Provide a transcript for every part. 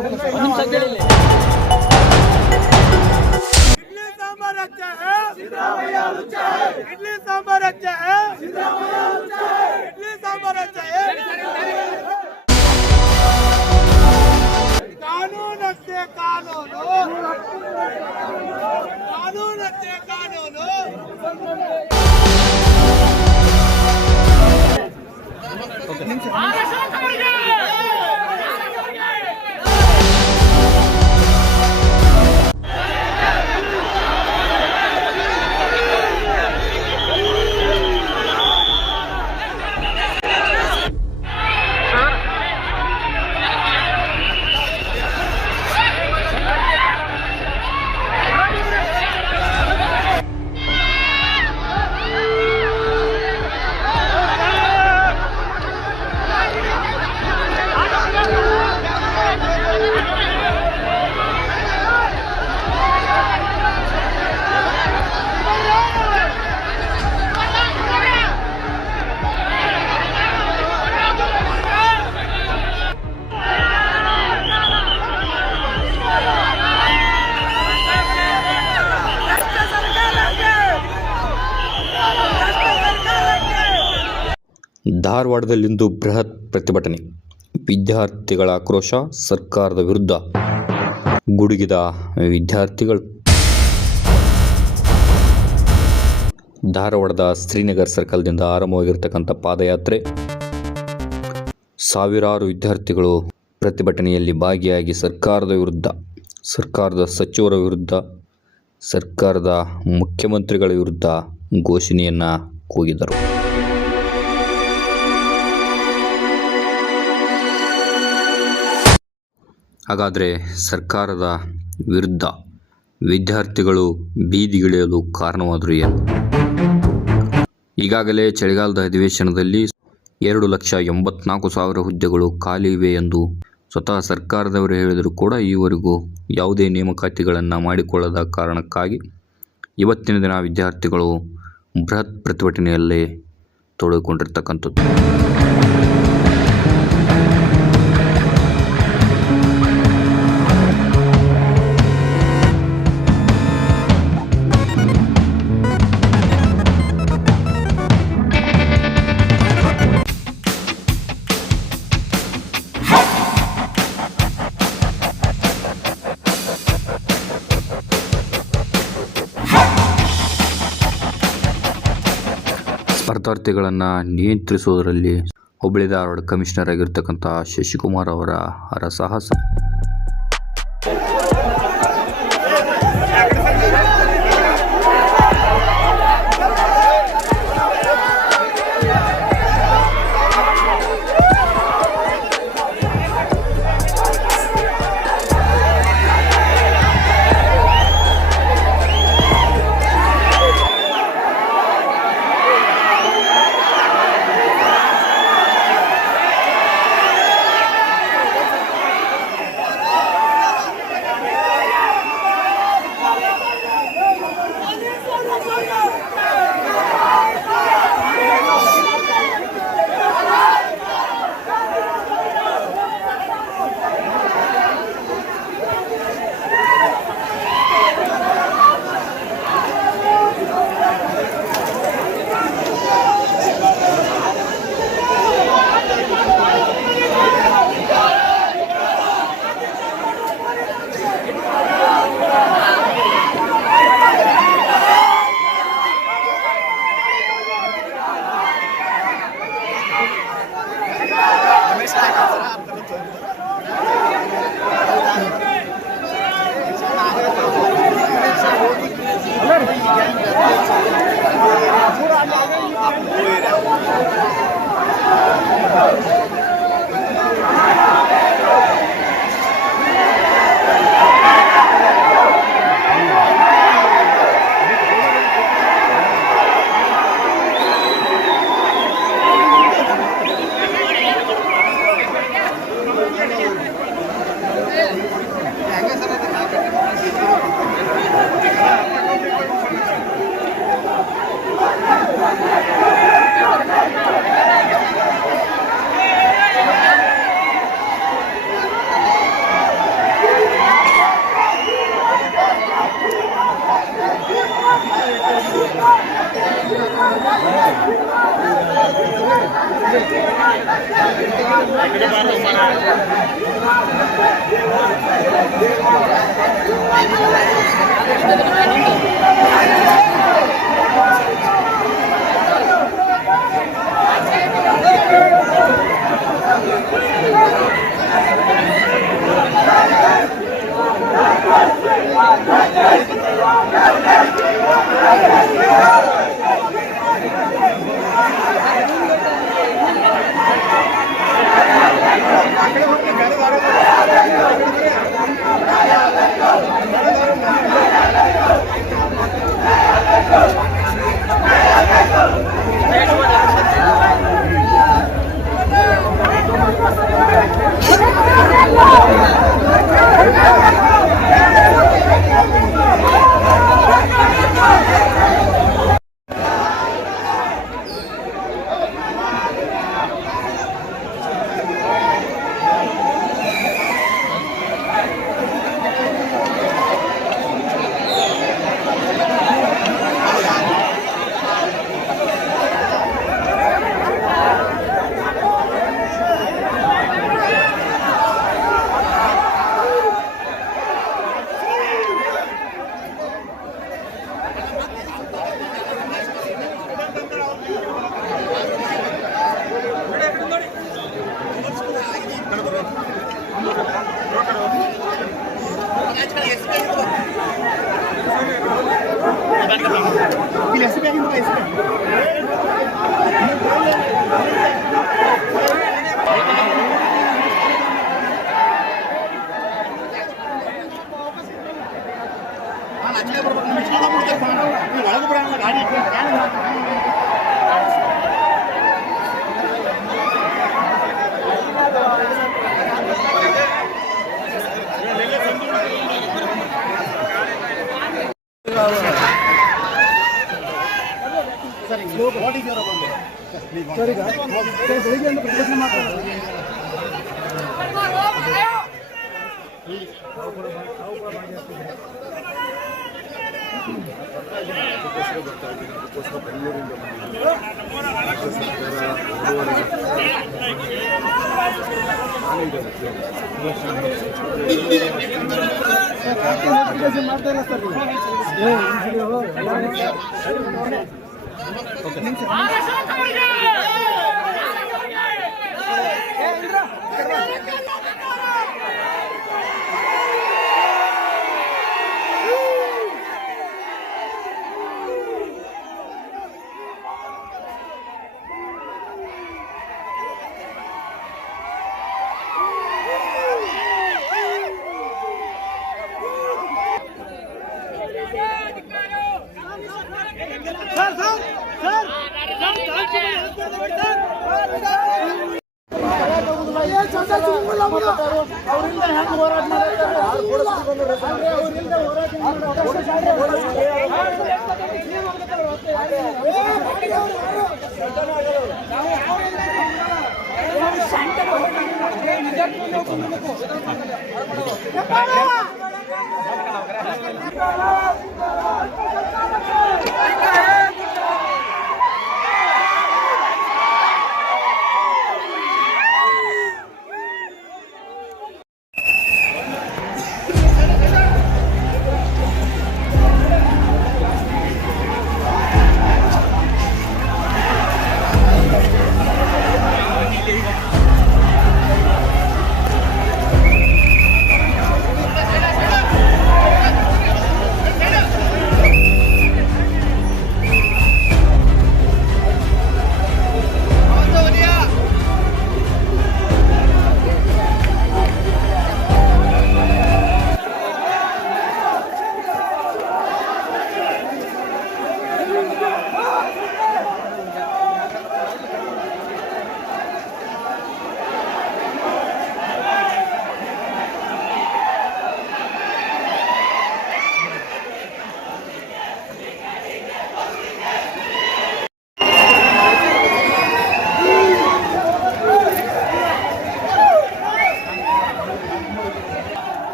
इडली सांभर अच्छा है, इडली सांभर अच्छा है, इडली सांभर अच्छा है। कानून अच्छे कानूನು, कानून अच्छे कानूನು। ಧಾರವಾಡದಲ್ಲಿಂದು ಬೃಹತ್ ಪ್ರತಿಭಟನೆ. ವಿದ್ಯಾರ್ಥಿಗಳ ಆಕ್ರೋಶ, ಸರ್ಕಾರದ ವಿರುದ್ಧ ಗುಡುಗಿದ ವಿದ್ಯಾರ್ಥಿಗಳು. ಧಾರವಾಡದ ಶ್ರೀನಗರ್ ಸರ್ಕಲ್ದಿಂದ ಆರಂಭವಾಗಿರತಕ್ಕಂಥ ಪಾದಯಾತ್ರೆ, ಸಾವಿರಾರು ವಿದ್ಯಾರ್ಥಿಗಳು ಪ್ರತಿಭಟನೆಯಲ್ಲಿ ಭಾಗಿಯಾಗಿ ಸರ್ಕಾರದ ವಿರುದ್ಧ, ಸರ್ಕಾರದ ಸಚಿವರ ವಿರುದ್ಧ, ಸರ್ಕಾರದ ಮುಖ್ಯಮಂತ್ರಿಗಳ ವಿರುದ್ಧ ಘೋಷಣೆಯನ್ನು ಕೂಗಿದರು. ಹಾಗಾದರೆ ಸರ್ಕಾರದ ವಿರುದ್ಧ ವಿದ್ಯಾರ್ಥಿಗಳು ಬೀದಿಗಿಳಿಯಲು ಕಾರಣವಾದರೂ ಏನು? ಈಗಾಗಲೇ ಚಳಿಗಾಲದ ಅಧಿವೇಶನದಲ್ಲಿ 2,84,000 ಹುದ್ದೆಗಳು ಖಾಲಿ ಇವೆ ಎಂದು ಸ್ವತಃ ಸರ್ಕಾರದವರೇ ಹೇಳಿದರೂ ಕೂಡ ಈವರೆಗೂ ಯಾವುದೇ ನೇಮಕಾತಿಗಳನ್ನು ಮಾಡಿಕೊಳ್ಳದ ಕಾರಣಕ್ಕಾಗಿ ಇವತ್ತಿನ ದಿನ ವಿದ್ಯಾರ್ಥಿಗಳು ಬೃಹತ್ ಪ್ರತಿಭಟನೆಯಲ್ಲೇ ತೊಡಗಿಕೊಂಡಿರ್ತಕ್ಕಂಥದ್ದು. ಸ್ಪರ್ಧಾರ್ಥಿಗಳನ್ನು ನಿಯಂತ್ರಿಸುವುದರಲ್ಲಿ ಹುಬ್ಬಳ್ಳಿ ಧಾರವಾಡ ಕಮಿಷನರ್ ಆಗಿರ್ತಕ್ಕಂಥ ಶಶಿಕುಮಾರ್ ಅವರ ಹರಸಾಹಸ.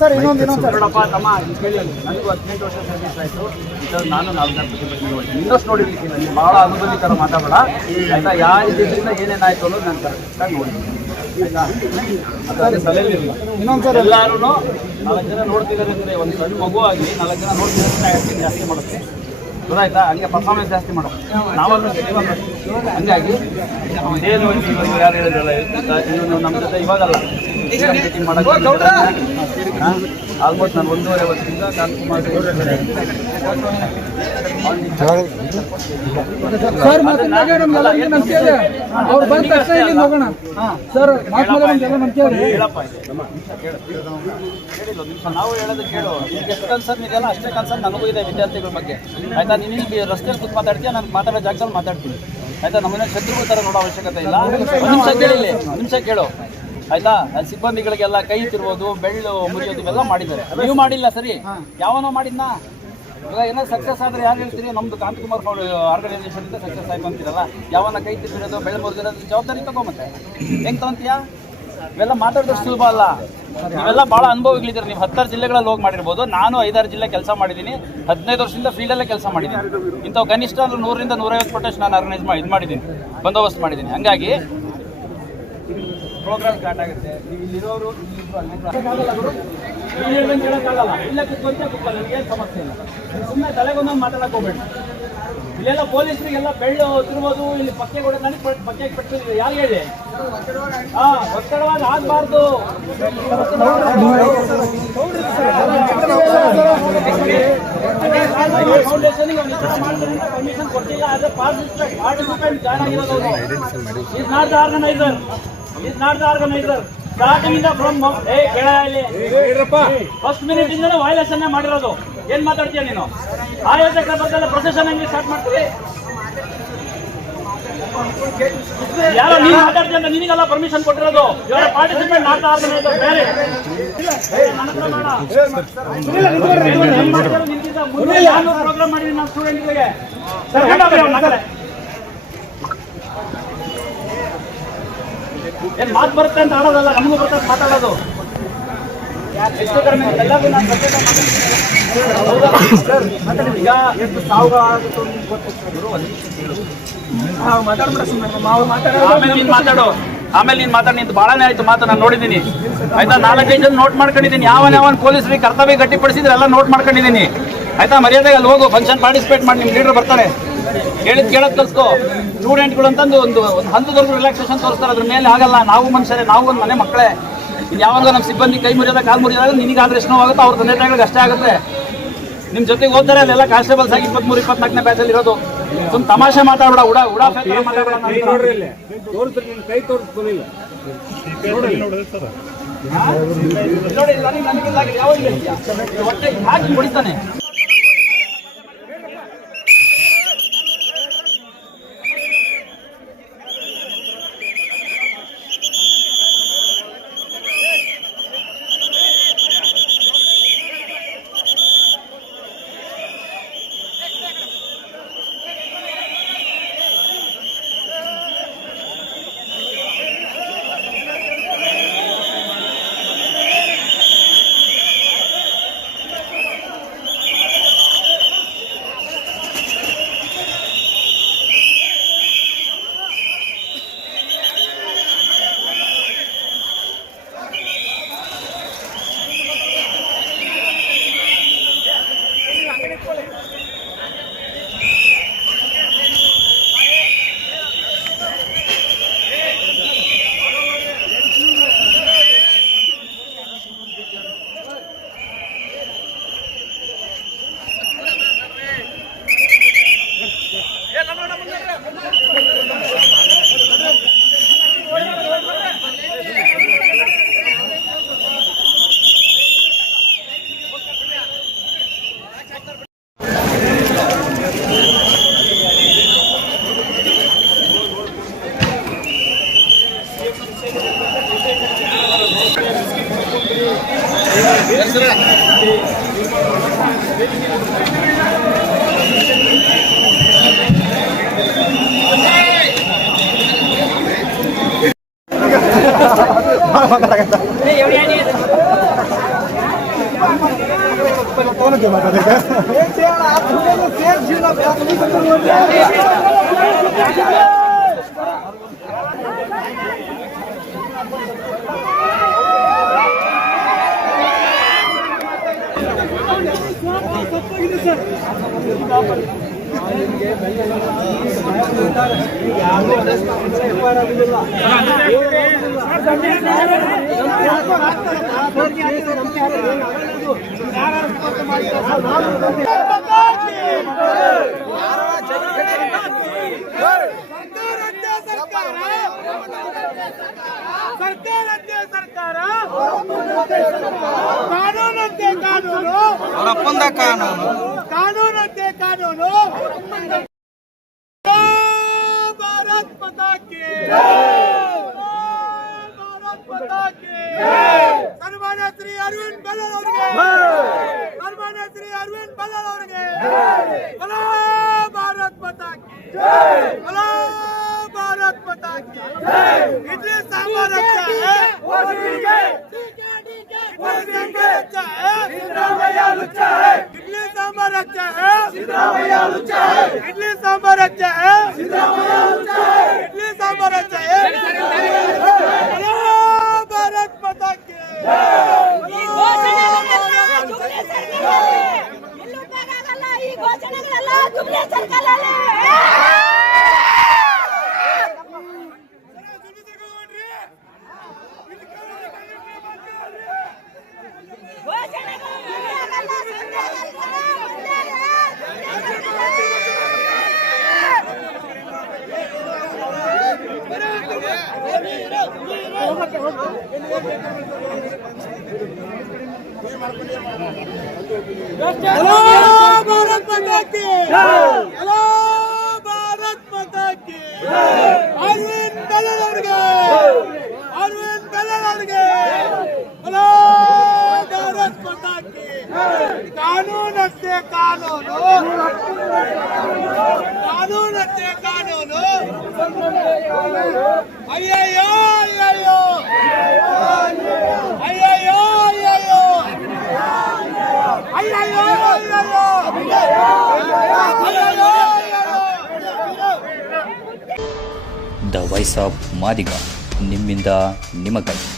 ಸರ್ ಇನ್ನೊಂದು ನೋಡಪ್ಪ ತಮ್ಮ ಕೇಳಿ ನನಗೂ 18 ವರ್ಷ ಸರ್ವಿಸ್ ಆಯಿತು. ನಾನು 4 ಇನ್ನಷ್ಟು ನೋಡಿದ್ದೀನಿ. ನನಗೆ ಭಾಳ ಅನುಭವಿ ಥರ ಮಾತಾಡಬೇಡ ಆಯಿತಾ. ಯಾವ ಇದರಿಂದ ಏನೇನಾಯಿತು ಅನ್ನೋದು ನಾನು ಕರೆಕ್ಟಾಗಿ ನೋಡಿದ್ದೀನಿ ಆಯಿತಾ. ಅದೇ ತಲೆಯಲ್ಲಿರಲಿಲ್ಲ. ಇನ್ನೊಂದು ಸರ್ ಎಲ್ಲರೂ 4 ಜನ ನೋಡ್ತಿದ್ದಾರೆ ಅಂದರೆ ಒಂದು ಸಣ್ಣ ಮಗು ಆಗಿ 4 ಜನ ನೋಡ್ತಿದ್ದಾರೆ ಆ್ಯಕ್ಟಿಂಗ್ ಜಾಸ್ತಿ ಮಾಡುತ್ತೆ ಗೊತ್ತಾಯ್ತಾ. ಹಂಗೆ ಪರ್ಫಾರ್ಮೆನ್ಸ್ ಜಾಸ್ತಿ ಮಾಡೋದು ನಾವಲ್ಲೂ ಹಂಗಾಗಿ ಏನು ಯಾರು ಹೇಳಿದ್ರಲ್ಲ ಇನ್ನು ನಮ್ಮ ಜೊತೆ ಇವಾಗಲ್ಲ ಮೀಟಿಂಗ್ ಮಾಡೋದು ಆಲ್ಮೋಸ್ಟ್ ನಾನು 1.5 ವರ್ಷದಿಂದ ಕಾಂತಕುಮಾರ್ ಸರ್ ಮಾತಾಡಿದಾಗ ನಮ್ಗೆಲ್ಲ ನಂಬಿಕೆ ಇದೆ. ಅವ್ರು ಬಂದ ತಕ್ಷಣ ಇಲ್ಲಿ ಹೋಗೋಣ ಸರ್. ಮಾತಾಡೋದು ನಮ್ಗೆಲ್ಲ ನಂಬಿಕೆ ಇದೆ. ನಾವು ಹೇಳೋದು ಕೇಳು. ನಿಮ್ಗೆ ಎಷ್ಟು ಕನ್ಸರ್ನ್ ಇದೆಯಲ್ಲ ಅಷ್ಟೇ ಕನ್ಸರ್ನ್ ನನಗೂ ಇದೆ ವಿದ್ಯಾರ್ಥಿಗಳ ಬಗ್ಗೆ. ಆಯ್ತಾ, ನೀನು ರಸ್ತೆಯಲ್ಲಿ ಕೂತ್ ಮಾತಾಡ್ತೀಯ, ನಾನು ಮಾತಾಡೋ ಜಾಗದಲ್ಲಿ ಮಾತಾಡ್ತೀನಿ. ಆಯ್ತಾ, ನಮ್ಮನ್ನ ಶತ್ರುಗಳ ಥರ ನೋಡೋ ಅವಶ್ಯಕತೆ ಇಲ್ಲ. ಒಂದು ನಿಮಿಷ ಕೇಳಿಲ್ಲ, ನಿಮಿಷ ಕೇಳು. ಆಯ್ತಾ, ಸಿಬ್ಬಂದಿಗಳಿಗೆಲ್ಲ ಕೈ ತಿರುವುದು, ಬೆಳ್ಳು ಮುರಿಯೋದು ಇವೆಲ್ಲ ಮಾಡಿದ್ದಾರೆ. ನೀವು ಮಾಡಿಲ್ಲ, ಸರಿ? ಯಾವನೋ ಮಾಡಿದ್ನಾ? ಇವಾಗ ಏನೋ ಸಕ್ಸಸ್ ಆದರೆ ಯಾರು ಹೇಳ್ತೀರಿ? ನಮ್ಮದು ಕಾಂತಕುಮಾರ್ ಆರ್ಗನೈಸೇಷನಿಂದ ಸಕ್ಸಸ್ ಆಯ್ತು ಅಂತೀರಲ್ಲ. ಯಾವನ್ನ ಕೈ ತಿರುಗಿರೋದು, ಬೆಳ್ಳು ಮುರಿದಿರೋದು ಜವಾಬ್ದಾರಿ ತಗೊಂಬತ್ತೆ. ಹೆಂಗೆ ತಗೊಂತೀಯಾ? ಇವೆಲ್ಲ ಮಾತಾಡೋದಷ್ಟು ಸುಲಭ ಅಲ್ಲ. ನೀವೆಲ್ಲ ಭಾಳ ಅನುಭವಿಗಳಿದ್ದೀರಿ. ನೀವು 10 ಜಿಲ್ಲೆಗಳಲ್ಲಿ ಹೋಗಿ ಮಾಡಿರ್ಬೋದು. ನಾನು 5-6 ಜಿಲ್ಲೆ ಕೆಲಸ ಮಾಡಿದ್ದೀನಿ. 15 ವರ್ಷದಿಂದ ಫೀಲ್ಡಲ್ಲೇ ಕೆಲಸ ಮಾಡಿದ್ದೀನಿ. ಇಂಥವು ಕನಿಷ್ಠ 100ರಿಂದ 150 ಪ್ರೊಟೆಸ್ಟ್ ನಾನು ಆರ್ಗನೈಸ್ ಮಾಡಿದ್ದೀನಿ, ಬಂದೋಬಸ್ತ್ ಮಾಡಿದ್ದೀನಿ. ಹಂಗಾಗಿ ಪ್ರೋಗ್ರಾಮ್ ಸ್ಟಾರ್ಟ್ ಆಗುತ್ತೆ. ನೀವು ಇಲ್ಲಿರೋರು ಕೇಳೋಕ್ಕಾಗಲ್ಲ. ಇಲ್ಲೇ ಕುತ್ಕೊಂತ ನನಗೇನು ಸಮಸ್ಯೆ ಇಲ್ಲ. ಸುಮ್ಮನೆ ತಲೆಗೊಂದೊಂದು ಮಾತಾಡಕ್ಕೆ ಹೋಗ್ಬೇಡಿ. ಇಲ್ಲೆಲ್ಲ ಪೊಲೀಸರಿಗೆಲ್ಲ ಬೆಳ್ಳು ತಿರುವುದು, ಇಲ್ಲಿ ಪಕ್ಕೆ ಕೊಡೋದು, ನನಗೆ ಪಕ್ಕೆ ಪಟ್ಟಿದ್ರೆ ಯಾರು ಹೇಳಿ? ಒತ್ತಡವಾಗಿ ಆಗಬಾರ್ದು. ಫೌಂಡೇಶನ್ಗೆ ಪರ್ಮಿಷನ್ ಕೊಟ್ಟಿಲ್ಲ. ಆದ್ರೆ ಪಾರ್ಟಿಸಿಪೆಂಟ್ ಜಾಯ್ನ್ ಆಗಿರೋದು. Is not the organiser. Starting ಇಂದ ಫ್ರಮ್ ಫಸ್ಟ್ ಮಿನಿಟ್ ಇಂದ ವೈಲೇಷನ್ ಮಾಡಿರೋದು. ಏನ್ ಮಾತಾಡ್ತೀಯ ನೀನು? ಆಯೋಜಕರ ಬಗ್ಗೆ ಪ್ರೊಸೆಷನ್ ಹೆಂಗೆ ಸ್ಟಾರ್ಟ್ ಮಾಡ್ತೀವಿ? ಯಾರೋ ನೀನು ಮಾತಾಡ್ತೀಯ ಅಂತ ನಿನಗೆಲ್ಲ ಪರ್ಮಿಷನ್ ಕೊಟ್ಟಿರೋದು. ಇವರ ಪಾರ್ಟಿಸಿಪೆಂಟ್ ನಾಟ್ ಆರ್ಗನೈಸರ್ ಬೇರೆ. ಪ್ರೋಗ್ರಾಮ್ ಮಾಡಿದ್ದೀನಿ ನಾವು ಸ್ಟೂಡೆಂಟ್ಗಳಿಗೆ. ಏನು ಮಾತು ಬರುತ್ತೆ ಅಂತ ಆಡೋದಲ್ಲ, ನಮಗೂ ಬರ್ತದೆ ಮಾತಾಡೋದು. ಎಷ್ಟು ಕಡಿಮೆ ಎಲ್ಲರಿಗೂ ನಾನು ಈಗ ಎಷ್ಟು ಸಾವು ಆಗುತ್ತೋ ಆಮೇಲೆ ನೀನು ಮಾತಾಡು. ನಿಂತು ಭಾಳನೇ ಆಯ್ತು ಮಾತು, ನಾನು ನೋಡಿದ್ದೀನಿ. ಆಯ್ತಾ, 4-5 ಜನ ನೋಟ್ ಮಾಡ್ಕೊಂಡಿದ್ದೀನಿ. ಯಾವನ್ ಪೊಲೀಸರಿಗೆ ಕರ್ತವ್ಯ ಗಟ್ಟಿಪಡಿಸಿದ್ರೆ ಎಲ್ಲ ನೋಟ್ ಮಾಡ್ಕೊಂಡಿದ್ದೀನಿ. ಆಯ್ತಾ, ಮರ್ಯಾದೆಗೆ ಅಲ್ಲಿ ಹೋಗು, ಫಂಕ್ಷನ್ ಪಾರ್ಟಿಸಿಪೇಟ್ ಮಾಡಿ. ನಿಮ್ಮ ಲೀಡರ್ ಬರ್ತಾರೆ, ಕೇಳೋದು ಕಲ್ಸ್ಕೋ. ಸ್ಟೂಡೆಂಟ್ಗಳು ಅಂತಂದು ಒಂದು ಹಂತದವರೆಗೂ ರಿಲ್ಯಾಕ್ಸೇಷನ್ ತೋರಿಸ್ತಾರೆ. ಅದ್ರ ಮೇಲೆ ಆಗಲ್ಲ. ನಾವು ಮನುಷ್ಯರೇ, ನಾವು ಒಂದು ಮನೆ ಮಕ್ಕಳೇ. ಇದು ಯಾವಾಗ ನಮ್ಮ ಸಿಬ್ಬಂದಿ ಕೈ ಮುರಿಯೋದ, ಕಾಲು ಮುರಿಯೋದಾಗ ನಿನಗಾದ್ರೆ ಎಷ್ಟು ನೋವಾಗುತ್ತೋ ಅವ್ರ ತಂದೆ ತಾಯಿಗಳಿಗೆ ಅಷ್ಟೇ ಆಗುತ್ತೆ. ನಿಮ್ಮ ಜೊತೆಗೆ ಓದ್ತಾರೆ, ಅಲ್ಲೆಲ್ಲ ಕಾನ್ಸ್ಟೇಬಲ್ಸ್ ಆಗಿ 23-24ನೇ ಬ್ಯಾಚಲ್ಲಿ ಇರೋದು. ಸುಮ್ ತಮಾಷೆ ಮಾತಾಡಬೇಡ, ಉಡಾಫೆ ಮಾತಾಡಬೇಡ. ನೋಡಿ, ನನಗೆ ಯಾವ ಹೊಟ್ಟೆ ಹಾಕಿ ಹೊಡಿತಾನೆ. ಸರ್ಕಾರ ಕಾನೂನಂತೆ ಕಾನೂನು ಅವರಪ್ಪಂದ ಕಾನೂನು ಕಾನೂನಂತೆ ಕಾನೂನು ಭಾರತ್ ಮಾತಾ ಕಿ ಭಾರತ್ ಮಾತಾ ಕಿ ಸನ್ಮಾನ್ಯ ಶ್ರೀ ಅರವಿಂದ್ ಬೆಲ್ಲದ್ ಅವರಿಗೆ ಸನ್ಮಾನ್ಯ ಶ್ರೀ ಅರವಿಂದ್ ಬೆಲ್ಲದ್ ಅವರಿಗೆ ಬಲೋ ಭಾರತ್ ಮಾತಾ ಕಿ ಬಲೋ ಭಾರತ್ ಮಾತಾ ಕಿ ಇಡ್ಲಿ ಸಾಂಬಾರ್ अच्छा है इडली सांभर अच्छा है इडली सांभर अच्छा है इडली सांभर अच्छा है हेलो भारत माता की ಈ ಘೋಷಣೆಗಳೆಲ್ಲ ಜುಬ್ಲಿ ಸರ್ಕಾರವೇ ಎಲ್ಲೂ ಬೇಕಾಗಲ್ಲ ಈ ಘೋಷಣೆಗಳೆಲ್ಲ ಜುಬ್ಲಿ ಸರ್ಕಾರವೇ हेलो भारत माता की हेलो भारत माता की अरविंद बेಲ್ಲದ್ ಅವರಿಗೆ अरविंद बेಲ್ಲದ್ ಅವರಿಗೆ हेलो भारत माता की ಕಾನೂನಂತೆ ಕಾನೂನು ಕಾನೂನಂತೆ ಕಾನೂನು ಅಯ್ಯಯ್ಯೋ ಅಯ್ಯಯ್ಯೋ ಅಯ್ಯಯ್ಯೋ ಅಯ್ಯಯ್ಯೋ ಅಯ್ಯಯ್ಯೋ ಅಯ್ಯಯ್ಯೋ ದ ವಾಯ್ಸ್ ಆಫ್ ಮಾದಿಗ, ನಿಮ್ಮಿಂದ ನಿಮಗಾಗಿ,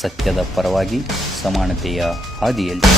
ಸತ್ಯದ ಪರವಾಗಿ, ಸಮಾನತೆಯ ಹಾದಿಯಲ್ಲಿ.